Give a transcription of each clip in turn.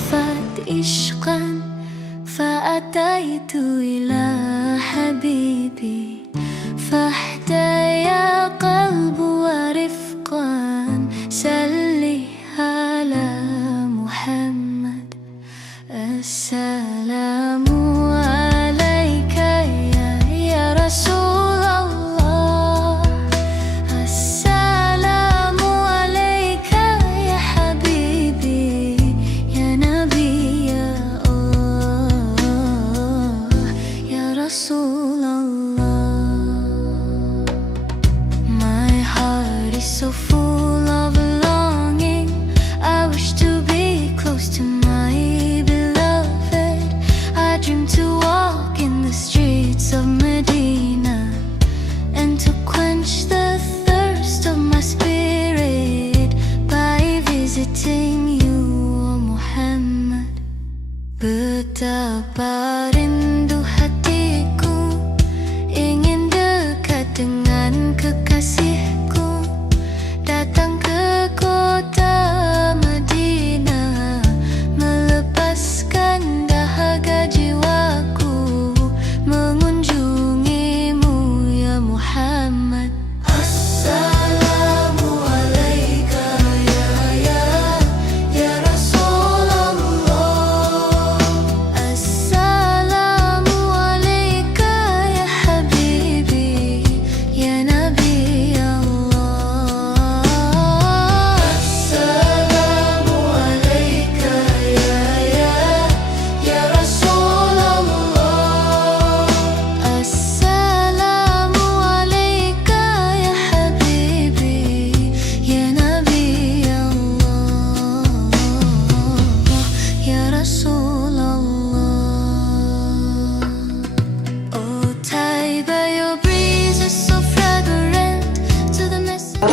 عرفت عشقا فأتيت إلى حبيبي فاحتيا قلب ورفقا سلي على محمد. السلام عليك يا رسول الله، السلام عليك يا حبيبي يا نبي الله يا رسول الله. My heart is so full of longing, I wish to be close to my beloved. I dream to walk in the streets of Medina and to quench the thirst of my spirit by visiting you, O Muhammad. Betapa rindu hatiku ingin dekat dengan kekasihku, datang ke kota Madinah, melepaskan dahaga jiwaku, mengunjungimu ya Muhammad. Assalamu alaika ya Rasulullah, assalamu alaika ya habibi ya Nabi Allah. Assalamu alaika ya Rasulullah, assalamu alaika ya habibi ya Nabi Allah ya Rasulullah. Oh Taiba, your breeze is so fragrant to the message.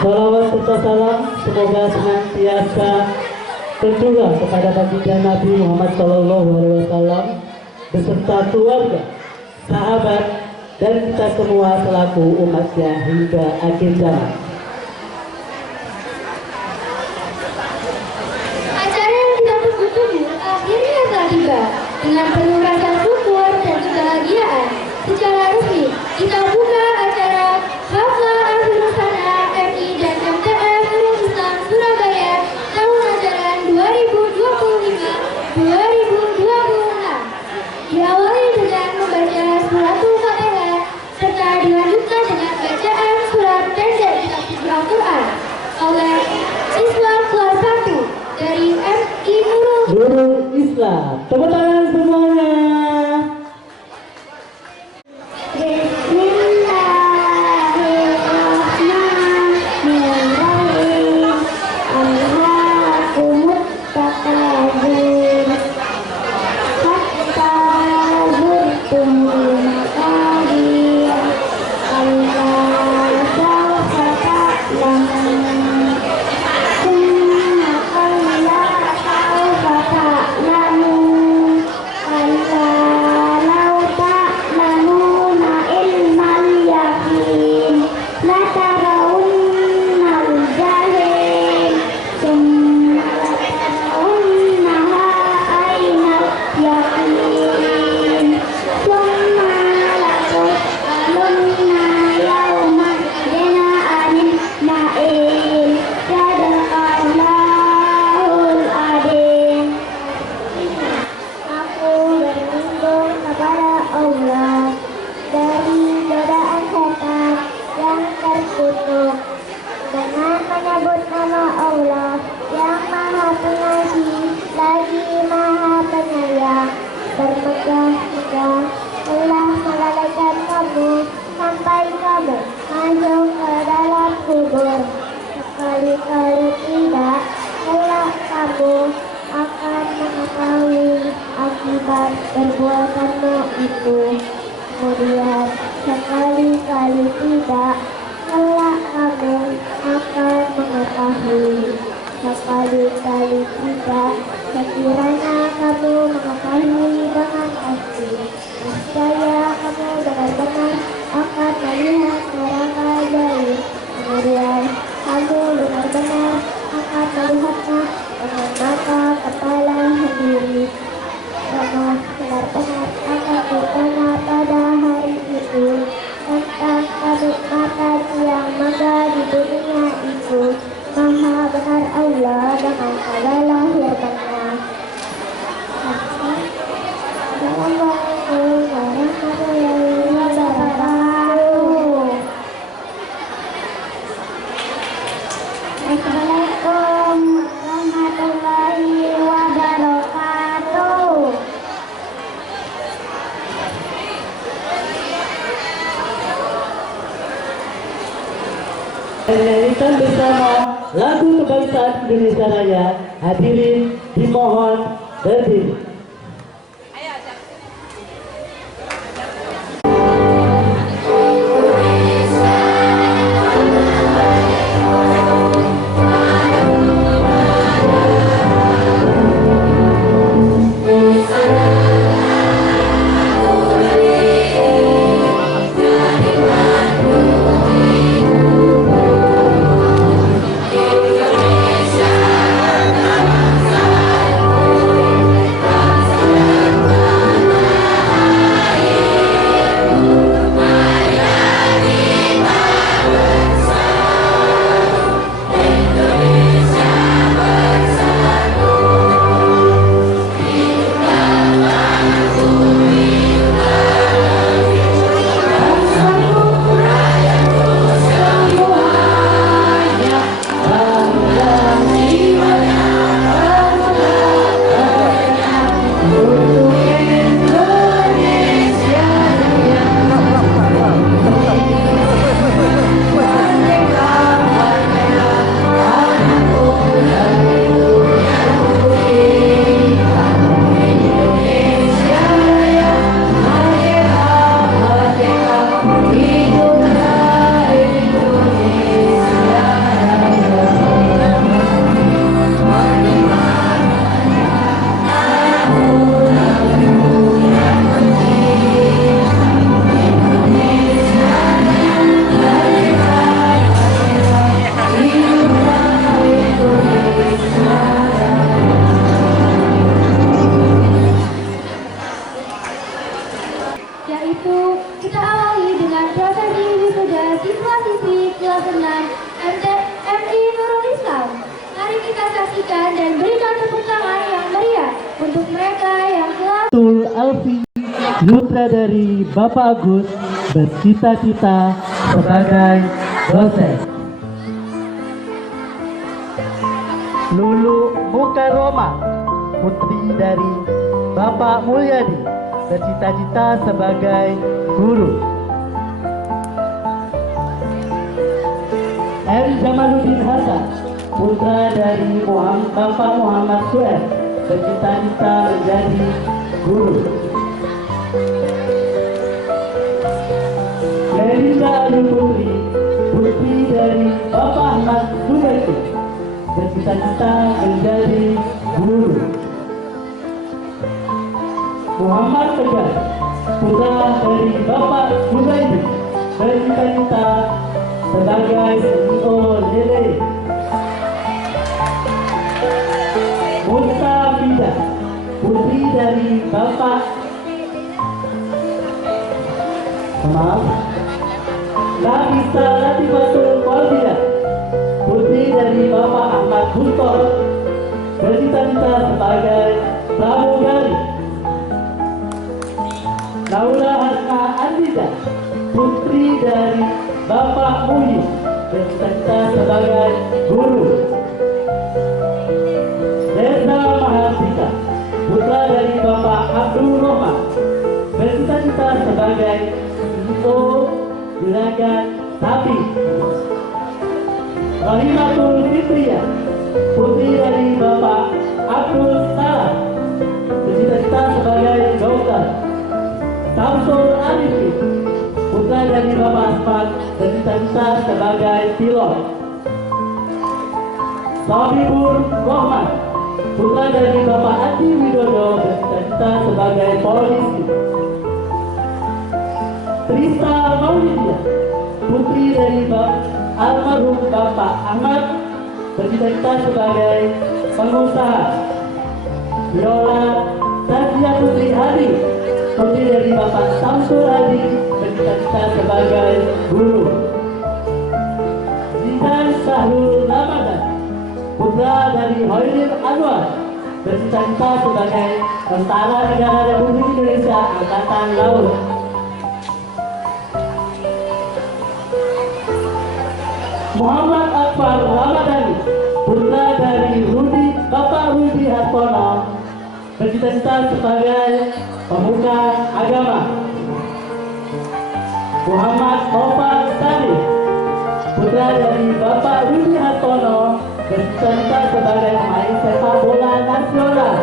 Salawat serta salam semoga senantiasa tercurah kepada baginda Nabi Muhammad SAW beserta keluarga, sahabat, dan kita semua selaku umatnya hingga akhir zaman. Acara yang kita tunggu-tunggu akhirnya telah tiba. Dengan penuh rasa syukur dan kebahagiaan, secara resmi kita buka acara Hafla Akhir Sana MI dan MTF Nurul Islam Surabaya tahun ajaran 2025-2026. Diawali dengan membaca suratul Fatihah serta dilanjutkan dengan bacaan surat pendek kitab suci Al-Quran oleh siswa kelas 1 dari MI Nurul Islam. Tepuk tangan semuanya. Dengan menyebut nama Allah yang Maha Pengasih lagi Maha Penyayang, bermegah-megah telah melalaikan kamu sampai kamu masuk ke dalam kubur. Sekali-kali tidak, kelak kamu akan mengetahui akibat perbuatanmu itu. Kemudian sekali-kali tidak, kelak kamu akan mengetahui. Sekali-kali tidak, sekiranya kamu mengetahui dengan pasti, niscaya kamu benar-benar akan melihat neraka ajaib. Kemudian kamu benar-benar akan melihatnya dengan mata kepala sendiri. Kamu benar-benar akan bertanya pada hari itu tentang kenikmatan yang megah di dunia itu. Maha benar Allah dengan segala firman-Nya. Assalamualaikum warahmatullahi wabarakatuh. Assalamualaikum warahmatullahi wabarakatuh. Menyanyikan bersama lagu kebangsaan Indonesia Raya. Hadirin dimohon berdiri. Senam MI Nurul Islam. Mari kita saksikan dan berikan tepuk tangan yang meriah untuk mereka yang telah Tul Alfi, sutradari Bapak Agus, bercita-cita sebagai dosen. Lulu Mukaroma, putri dari Bapak Mulyadi, bercita-cita sebagai guru. M. Jamaluddin Hasan, putra dari Bapak Muhammad Sueb, bercita-cita menjadi guru. Melinda Ayu Putri, putri dari Bapak Ahmad Subeki, bercita-cita menjadi guru. Muhammad Tegar, putra dari Bapak Zubaidi, bercita-cita sebagai CEO Lele. Mustafidah, putri dari Bapak Nafisa Latifatul Qalbiyah, putri dari Bapak Ahmad Guntur, bercita-cita sebagai pramugari. Laura Hasna Andida, putri dari Bapak Muhyi, bercita-cita sebagai guru. Desa Mahardika, putra dari Bapak Abdul Rahman, bercita-cita sebagai CEO Juragan Sapi. Rahimatul Fitriya, putri dari Bapak Abdul Salam, bercita-cita sebagai dokter. Samsul Arifin, putra dari Bapak Asfad, bercita-cita sebagai pilot. Sabibur Rahman, putra dari Bapak Adi Widodo, bercita-cita sebagai polisi. Trista Maulidia, putri dari almarhum Bapak Ahmad, bercita-cita sebagai pengusaha. Viola Tazia Putri Hadi, putri dari Bapak Samsul Hadi, bercita-cita sebagai guru. Zidan Sahrul Ramadan, putra dari Hoiril Anwar, bercita-cita sebagai Tentara Negara Republik Indonesia Angkatan Laut. Muhammad Akbar Ramadhani, putra dari Bapak Rudi Hartono, bercita-cita sebagai pemuka agama. Muhammad Noval Sari, putra dari Bapak Rudi Hartono, bercita-cita sebagai pemain sepak bola nasional.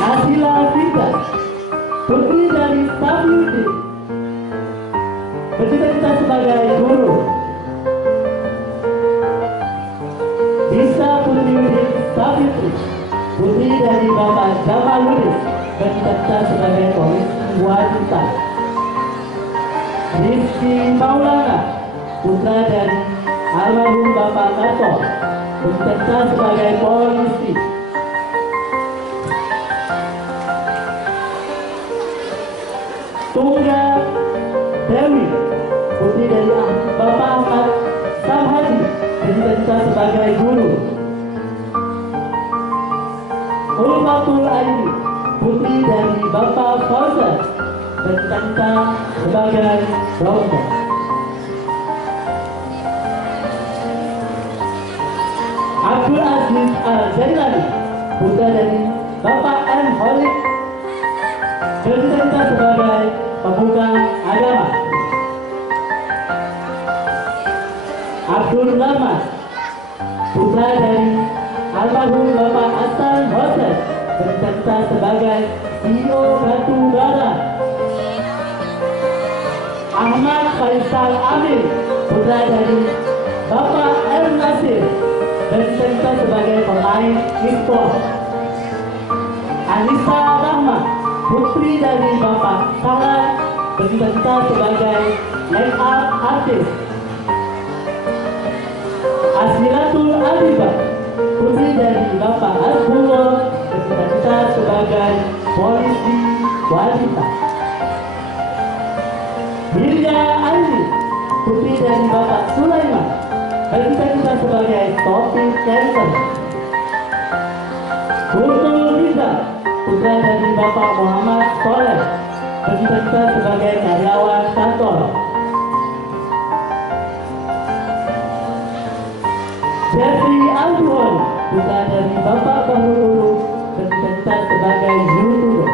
Nasila Firdaus, putri dari Safiuddin, bercita-cita sebagai guru. Bisa Putri Safitri, putri dari Bapak Jamaluddin, bercita-cita sebagai polisi wanita. Rizky Maulana, putra dari almarhum Bapak Karto, bercita-cita sebagai polisi. Tunggal Dewi, putri dari Bapak Ahmad Samhadi, bercita-cita sebagai guru. Ulfatul Aini, putri dari Bapak Fauzan, bercita-cita sebagai dokter. Abdul Aziz Al-Jailani, putra dari Bapak M. Holik, bercita-cita sebagai pemuka agama. Abdul Rahman, putra dari almarhum Bapak Hasan Hussein, bercita-cita sebagai CEO Batu Bara. Ahmad Faisal Amir, putra dari Bapak M. Nasir, bercita-cita sebagai pemain e-sport. Anissa Rahma, putri dari Bapak Salah, bercita-cita sebagai make up artist. Asiratul Adib, polisi wanita. Hilya Aini, putri dari Bapak Sulaiman, bercita-cita sebagai topik center. Guntur Riza, putra dari Bapak Muhammad Soleh, bercita-cita sebagai karyawan kantor. Jeffrey Alduhon, putra dari Bapak Bahulu, bercita-cita sebagai YouTuber.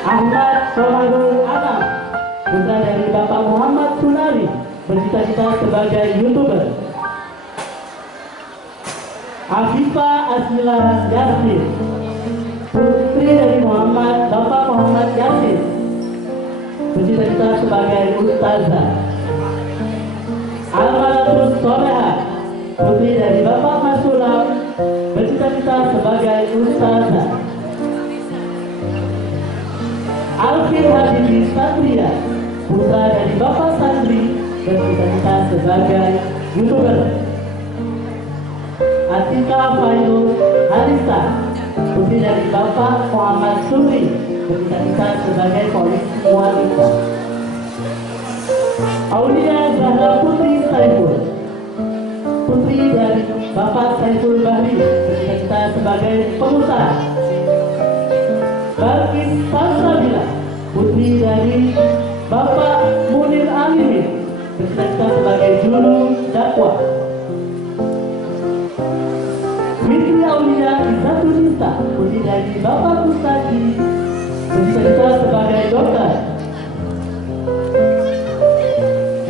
Ahmad Somarul Anam, putra dari Bapak Muhammad Sunari, bercita-cita sebagai YouTuber. Afifah Asmila Yasin, putri dari Bapak Muhammad Yasin, bercita-cita sebagai ustazah. Almaratus Soleha, putri dari Bapak Masulam, bercita-cita sebagai ustazah. Alvin Habibi Satria, putra dari Bapak Sandri, bercita-cita sebagai YouTuber. Atika Fairul Harisa, putri dari Bapak Muhammad Suri, bercita-cita sebagai polisi wanita. Aulia Zahra Putri Saiful, putri dari Bapak Saiful Bahri, bercita-cita sebagai pengusaha. Balkis Salsabila, putri dari Bapak Munir Alimin, bercita-cita sebagai juru dakwah. Fitri Aulia Izzatulisa, putri dari Bapak Mustaki, bercita-cita sebagai dokter.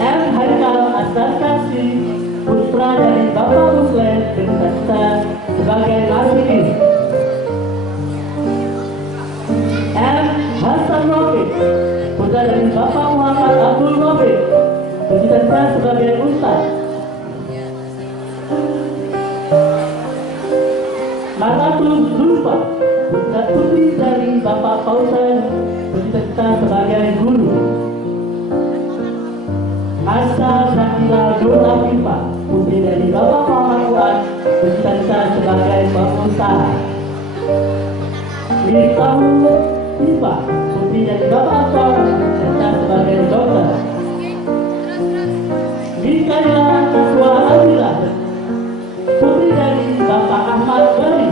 M. Haikal Asdarkasi, putra dari Bapak Muslim, bercita-cita sebagai masinis. M. Hasan Rofiq, putra dari Bapak Muhammad Abdul Rofiq, bercita-cita sebagai ustaz. Matatul Zulfa, putri dari Bapak Fauzan, bercita-cita sebagai guru. Asa Syakila Nur Afifah, putri dari Bapak Muhammad Fuad, bercita-cita sebagai pengusaha. Miftahul Sifa, putri dari Bapak Atom, bercita-cita sebagai dokter. Mikaela Kaswa Abdillah, putri dari Bapak Ahmad Bari,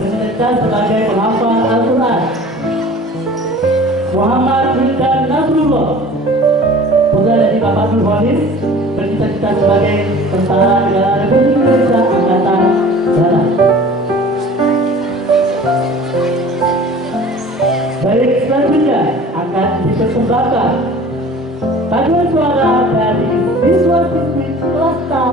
bercita-cita sebagai penghafal Al-Quran. Muhammad Wildan Nasrullah, putra dari Bapak Nurholis, bercita-cita sebagai tentara negara Republik Indonesia Angkatan Darat. Baik, selanjutnya akan dipersembahkan paduan suara dari siswa-siswi kelas tahun.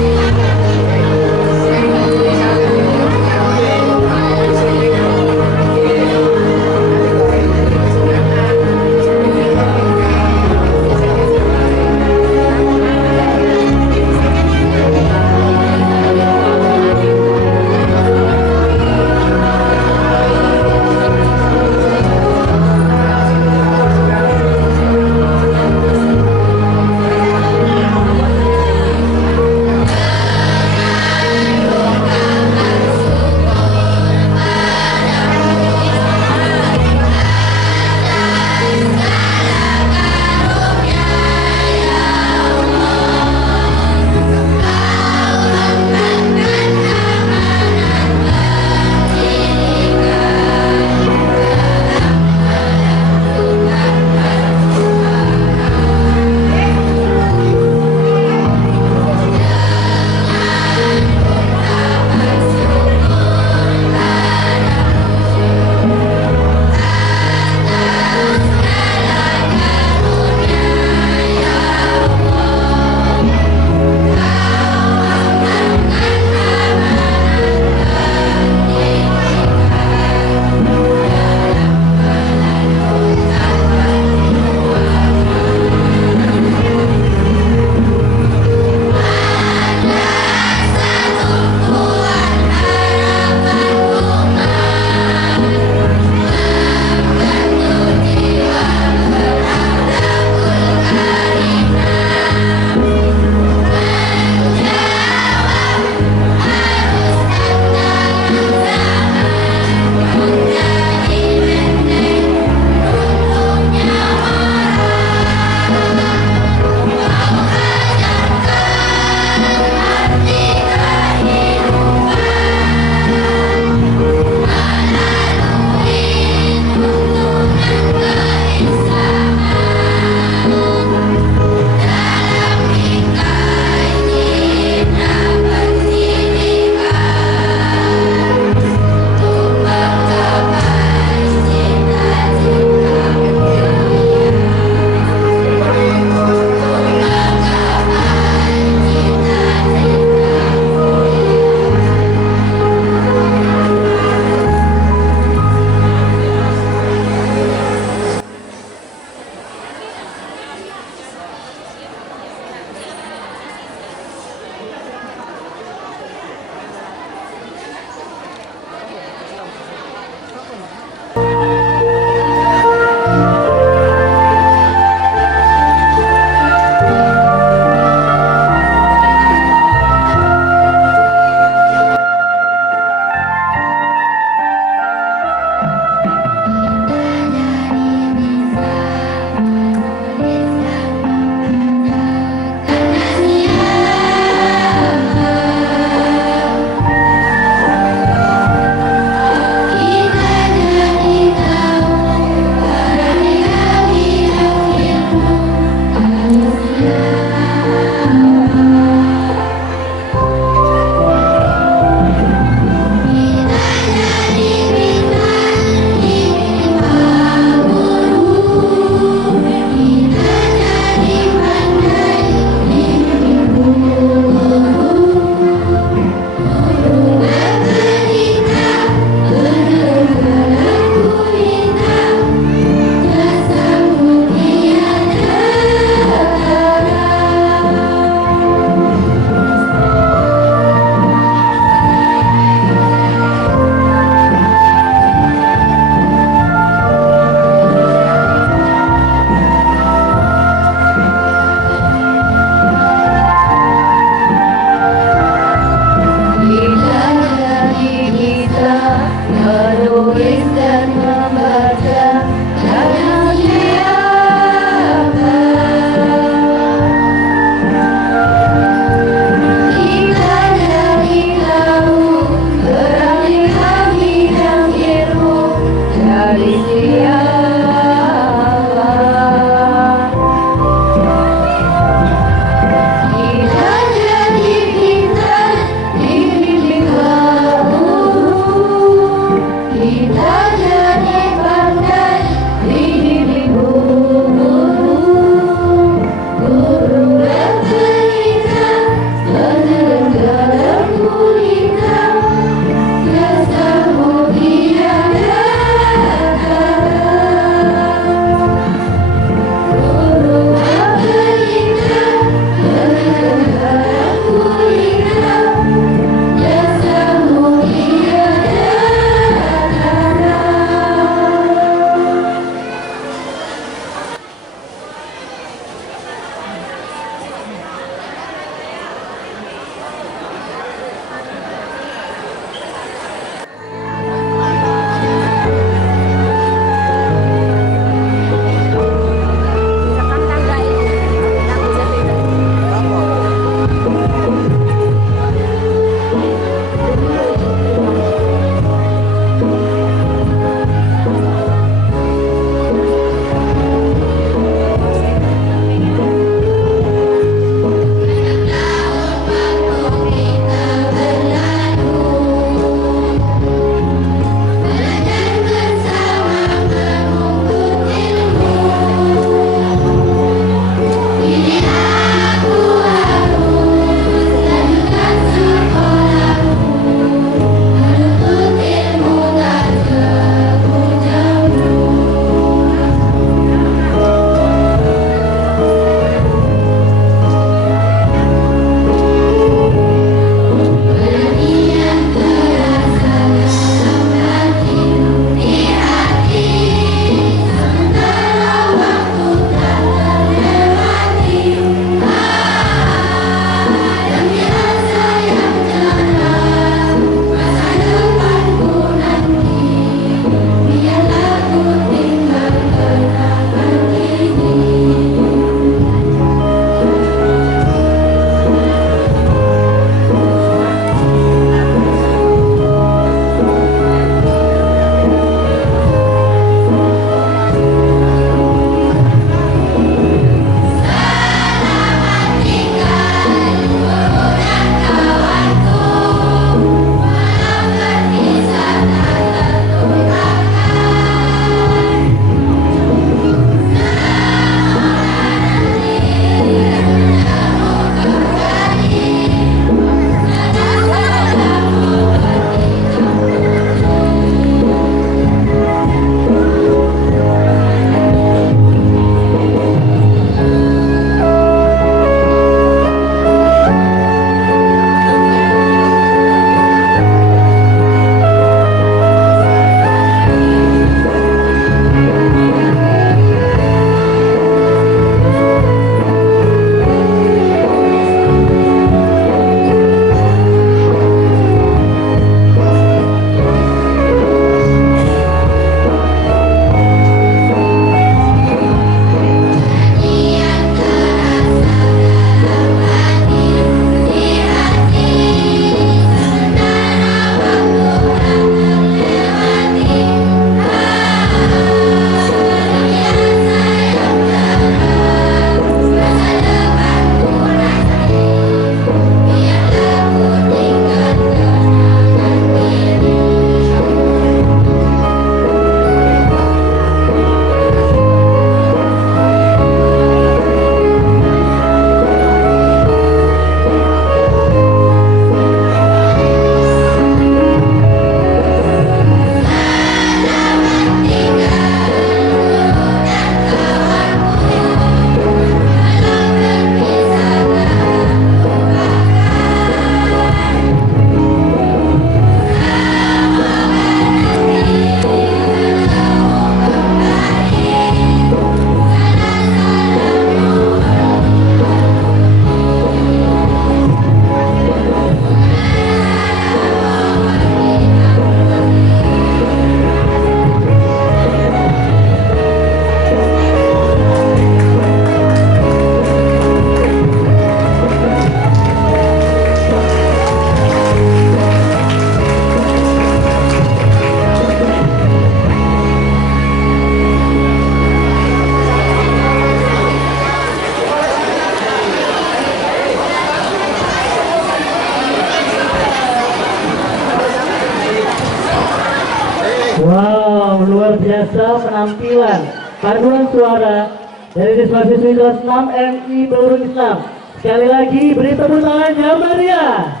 adalah penampilan paduan suara dari siswa-siswi kelas 6 MI Peluru Islam. Sekali lagi beri tepuk tangan yang meriah.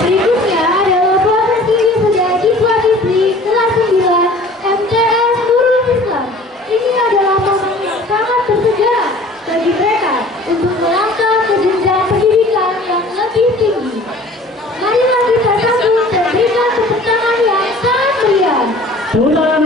Berikutnya adalah prosesi wisuda siswa-siswi kelas 9 MTS Nurul Islam. Ini adalah momen yang sangat bersejarah bagi mereka untuk melangkah ke jenjang pendidikan yang lebih tinggi. Marilah kita sambut dan berikan tepuk tangan yang sangat meriah. Tepuk tangan